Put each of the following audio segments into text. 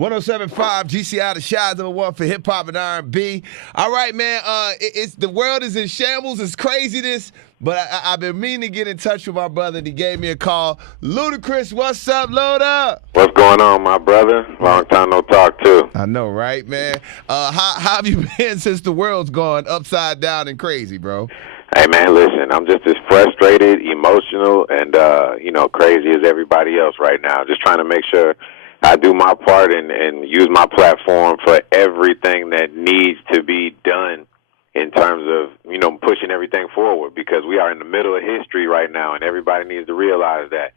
107.5 GCI, the Shaw's #1 for hip hop and R&B. All right, man. It's the world is in shambles. It's craziness. But I've been meaning to get in touch with my brother, and he gave me a call. Ludacris, what's up, Loda? What's going on, my brother? Long time no talk, too. I know, right, man? How have you been since the world's gone upside down and crazy, bro? Hey, man, listen, I'm just as frustrated, emotional, and, crazy as everybody else right now. Just trying to make sure I do my part and use my platform for everything that needs to be done in terms of, pushing everything forward, because we are in the middle of history right now, and everybody needs to realize that.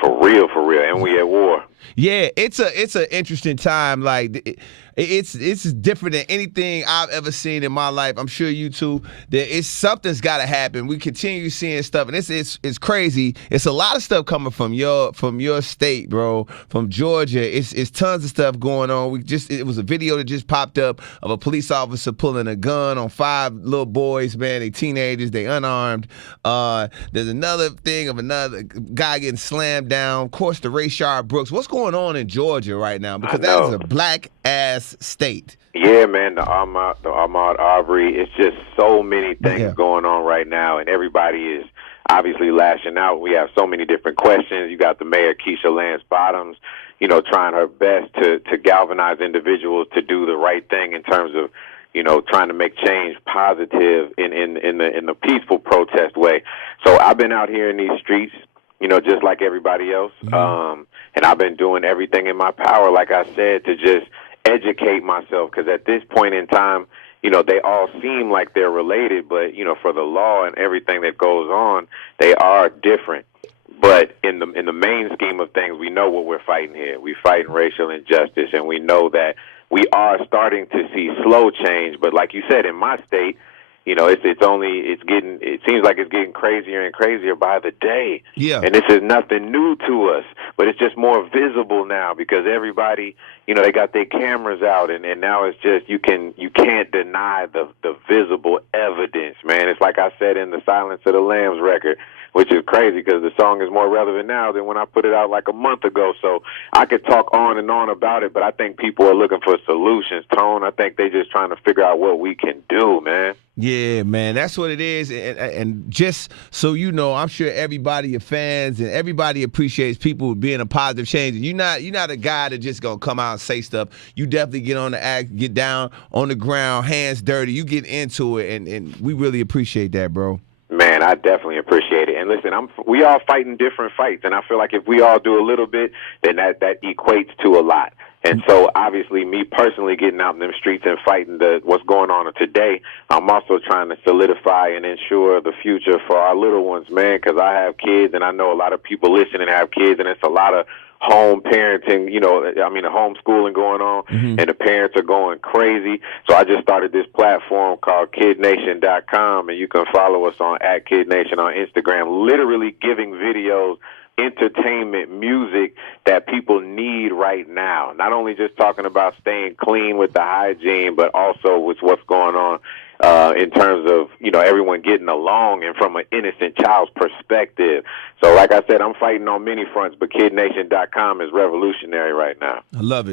For real, and we at war. Yeah, it's an interesting time. Like it's different than anything I've ever seen in my life. I'm sure you too. Something's got to happen. We continue seeing stuff, and it's crazy. It's a lot of stuff coming from your state, bro. From Georgia, it's tons of stuff going on. It was a video that just popped up of a police officer pulling a gun on 5 little boys. Man, they teenagers, they unarmed. There's another thing of another guy getting slammed down. Of course, the Rayshard Brooks. What's going on in Georgia right now? Because that is a black-ass state. Yeah, man, the Ahmaud Arbery. It's just so many things going on right now, and everybody is obviously lashing out. We have so many different questions. You got the mayor, Keisha Lance Bottoms, trying her best to galvanize individuals to do the right thing in terms of, trying to make change positive in the peaceful protest way. So I've been out here in these streets, just like everybody else. And I've been doing everything in my power, like I said, to just educate myself. Because at this point in time, they all seem like they're related, but, for the law and everything that goes on, they are different. But in the main scheme of things, we know what we're fighting here. We're fighting racial injustice, and we know that we are starting to see slow change. But like you said, in my state, it seems like it's getting crazier and crazier by the day. Yeah. And this is nothing new to us, but it's just more visible now because everybody, they got their cameras out, and now it's just you can't deny the visible evidence, man. It's like I said in the Silence of the Lambs record, which is crazy because the song is more relevant now than when I put it out like a month ago. So I could talk on and on about it, but I think people are looking for solutions, Tone. I think they're just trying to figure out what we can do, man. Yeah, man, that's what it is. And just so you know, I'm sure everybody, your fans, and everybody appreciates people being a positive change. And you're not a guy that just gonna come out and say stuff. You definitely get on the act, get down on the ground, hands dirty. You get into it, and we really appreciate that, bro. Man, I definitely appreciate it. And listen, we all fighting different fights, and I feel like if we all do a little bit, then that equates to a lot. And so, obviously, me personally getting out in them streets and fighting what's going on today, I'm also trying to solidify and ensure the future for our little ones, man, because I have kids, and I know a lot of people listening have kids, and it's a lot of home parenting, homeschooling going on, and the parents are going crazy. So I just started this platform called KidNation.com, and you can follow us on @KidNation on Instagram, literally giving videos, entertainment, music that people need right now. Not only just talking about staying clean with the hygiene, but also with what's going on in terms of, everyone getting along and from an innocent child's perspective. So like I said, I'm fighting on many fronts, but KidNation.com is revolutionary right now. I love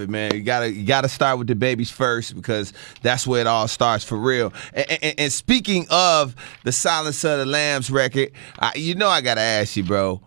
it, man. You gotta start with the babies first because that's where it all starts for real. And speaking of the Silence of the Lambs record, I gotta ask you, bro.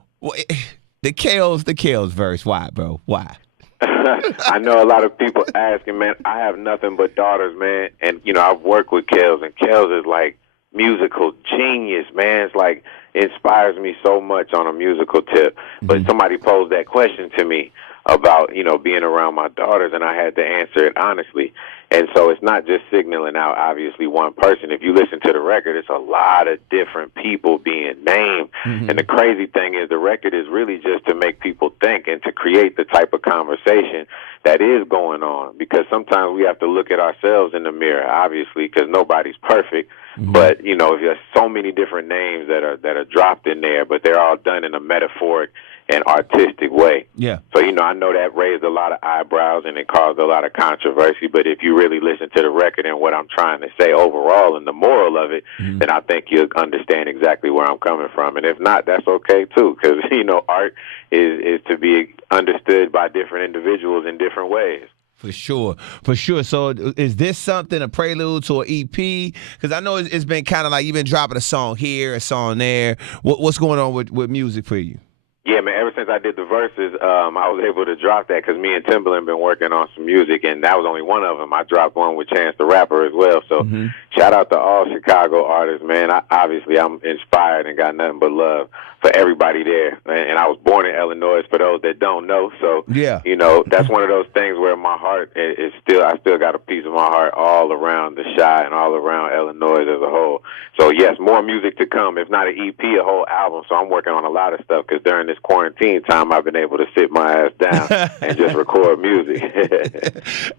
The Kales verse, why, bro? Why? I know a lot of people asking, man. I have nothing but daughters, man. And, I've worked with Kales, and Kales is like musical genius, man. It's like inspires me so much on a musical tip. But somebody posed that question to me about, being around my daughters, and I had to answer it honestly. And so it's not just signaling out, obviously, one person. If you listen to the record, it's a lot of different people being named. And the crazy thing is the record is really just to make people think and to create the type of conversation that is going on. Because sometimes we have to look at ourselves in the mirror, obviously, because nobody's perfect. But, there's so many different names that are dropped in there, but they're all done in a metaphoric and artistic way. Yeah. So, I know that raised a lot of eyebrows and it caused a lot of controversy, but if you really listen to the record and what I'm trying to say overall and the moral of it, then I think you'll understand exactly where I'm coming from. And if not, that's okay too, because, art is to be understood by different individuals in different ways. For sure, for sure. So is this something, a prelude to an EP? Because I know it's been kind of like you've been dropping a song here, a song there. What's going on with music for you? Yeah, man, ever since I did the verses, I was able to drop that because me and Timbaland been working on some music, and that was only one of them. I dropped one with Chance the Rapper as well. So shout out to all Chicago artists, man. Obviously, I'm inspired and got nothing but love for everybody there. And I was born in Illinois, for those that don't know. So, yeah, you know, that's one of those things where my heart is still, I still got a piece of my heart all around the Chi and all around Illinois as a whole. So, yes, more music to come. If not an EP, a whole album. So I'm working on a lot of stuff because during this quarantine time, I've been able to sit my ass down and just record music.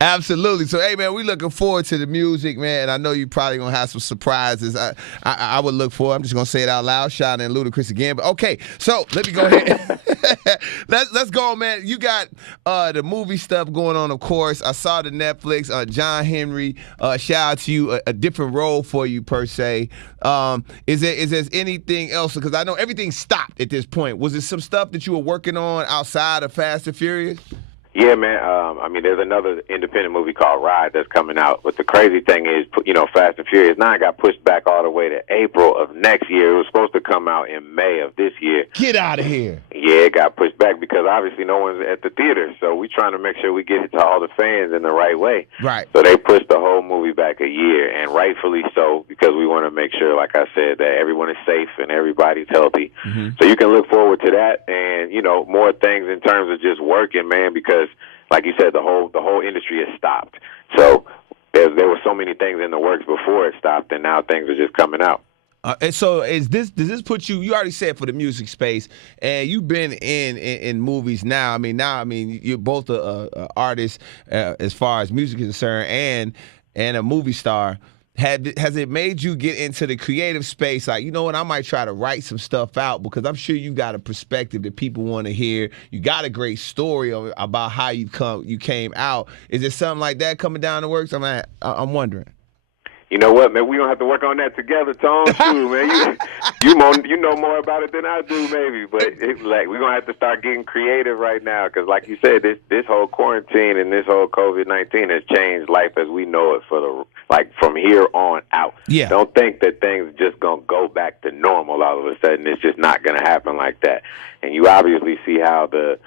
Absolutely. So, hey, man, we looking forward to the music, man. And I know you probably going to have some surprises. I would look for, I'm just going to say it out loud, Chi and Ludacris again. But okay, so let me go ahead. Let's go, man. You got the movie stuff going on, of course. I saw the Netflix, John Henry. Shout out to you, a different role for you, per se. Is there anything else? Because I know everything stopped at this point. Was there some stuff that you were working on outside of Fast and Furious? Yeah, man. I mean, there's another independent movie called Ride that's coming out. But the crazy thing is, you know, Fast and Furious 9 got pushed back all the way to April of next year. It was supposed to come out in May of this year. Get out of here. Yeah, it got pushed back because obviously no one's at the theater. So we're trying to make sure we get it to all the fans in the right way. Right. So they pushed the whole movie back a year, and rightfully so, because we want to make sure, like I said, that everyone is safe and everybody's healthy. So you can look forward to that and, you know, more things in terms of just working, man, because like you said, the whole industry has stopped. So there were so many things in the works before it stopped, and now things are just coming out. And so does this put you already said for the music space, and you've been in movies now. I mean, you're both a artist as far as music is concerned and a movie star. Has it made you get into the creative space? Like, you know what, I might try to write some stuff out because I'm sure you got a perspective that people want to hear. You got a great story about how you came out. Is there something like that coming down the works? I'm wondering. You know what, man? We gonna have to work on that together, Tone. Too, man. You know more about it than I do, maybe. But it's like we're gonna have to start getting creative right now, because, like you said, this whole quarantine and this whole COVID-19 has changed life as we know it from here on out. Yeah. Don't think that things are just gonna go back to normal all of a sudden. It's just not gonna happen like that. And you obviously see how the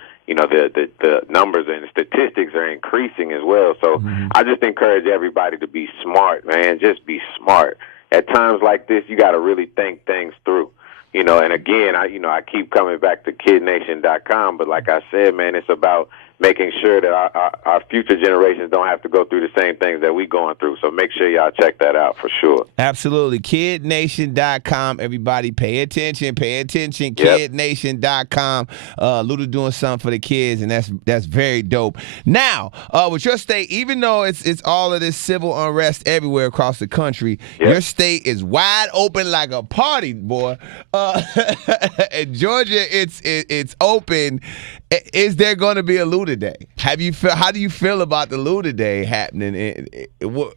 numbers and statistics are increasing as well. So I just encourage everybody to be smart, man. Just be smart. At times like this, you got to really think things through. You know, and again, I keep coming back to KidNation.com, but like I said, man, it's about making sure that our future generations don't have to go through the same things that we going through. So make sure y'all check that out for sure. Absolutely. KidNation.com. Everybody pay attention. Pay attention. Yep. KidNation.com. Luda doing something for the kids, and that's very dope. Now, with your state, even though it's all of this civil unrest everywhere across the country, your state is wide open like a party, boy. In Georgia, it's open. Is there going to be a Luda Day? How do you feel about the Luda Day happening,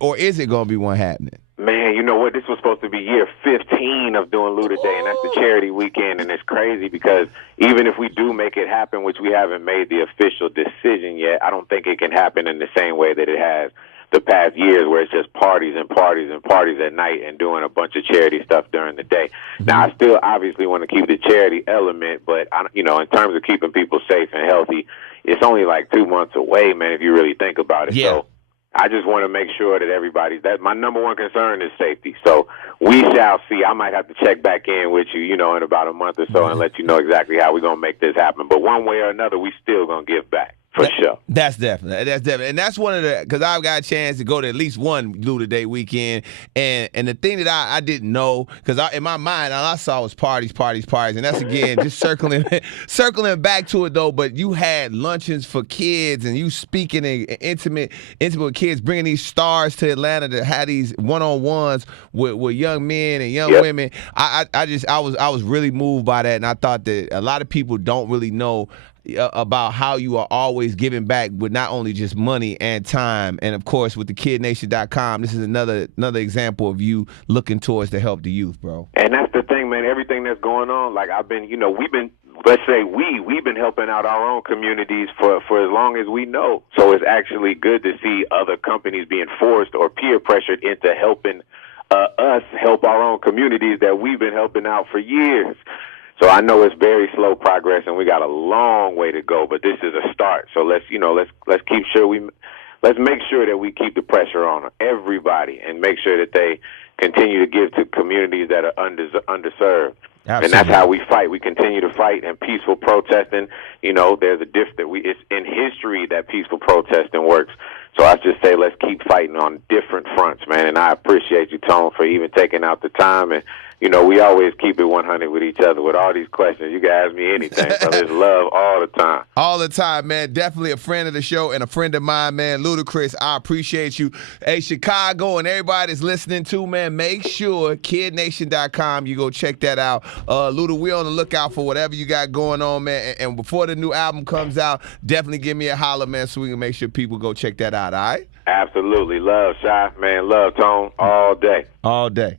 or is it going to be one happening? Man, you know what? This was supposed to be year 15 of doing Luda Day, and that's the charity weekend, and it's crazy because even if we do make it happen, which we haven't made the official decision yet, I don't think it can happen in the same way that it has the past years, where it's just parties and parties and parties at night and doing a bunch of charity stuff during the day. Now, I still obviously want to keep the charity element, but in terms of keeping people safe and healthy, it's only like 2 months away, man, if you really think about it. Yeah. So I just want to make sure that my number one concern is safety. So we shall see. I might have to check back in with you, in about a month or so and let you know exactly how we're going to make this happen. But one way or another, we still going to give back. For sure. That's definitely. And that's one of because I've got a chance to go to at least one Luda Day weekend. And the thing that I didn't know, because in my mind, all I saw was parties. And that's, again, just circling back to it, though. But you had luncheons for kids, and you speaking intimate with kids, bringing these stars to Atlanta to have these one-on-ones with young men and young women. I was really moved by that, and I thought that a lot of people don't really know about how you are always giving back with not only just money and time. And of course, with the KidNation.com, this is another example of you looking towards to help the youth, bro. And that's the thing, man. Everything that's going on, like let's say we've been helping out our own communities for as long as we know. So it's actually good to see other companies being forced or peer pressured into helping us help our own communities that we've been helping out for years. So I know it's very slow progress, and we got a long way to go, but this is a start. So let's keep sure let's make sure that we keep the pressure on everybody and make sure that they continue to give to communities that are underserved. Absolutely. And that's how we fight. We continue to fight and peaceful protesting. There's a it's in history that peaceful protesting works. So I just say let's keep fighting on different fronts, man. And I appreciate you, Tone, for even taking out the time. And, we always keep it 100 with each other with all these questions. You can ask me anything, brother. It's love all the time. All the time, man. Definitely a friend of the show and a friend of mine, man. Ludacris, I appreciate you. Hey, Chicago and everybody that's listening to, man, make sure KidNation.com, you go check that out. Luda, we're on the lookout for whatever you got going on, man. And before the new album comes out, definitely give me a holler, man, so we can make sure people go check that out, all right? Absolutely. Love, Shy, man. Love, Tone, all day. All day.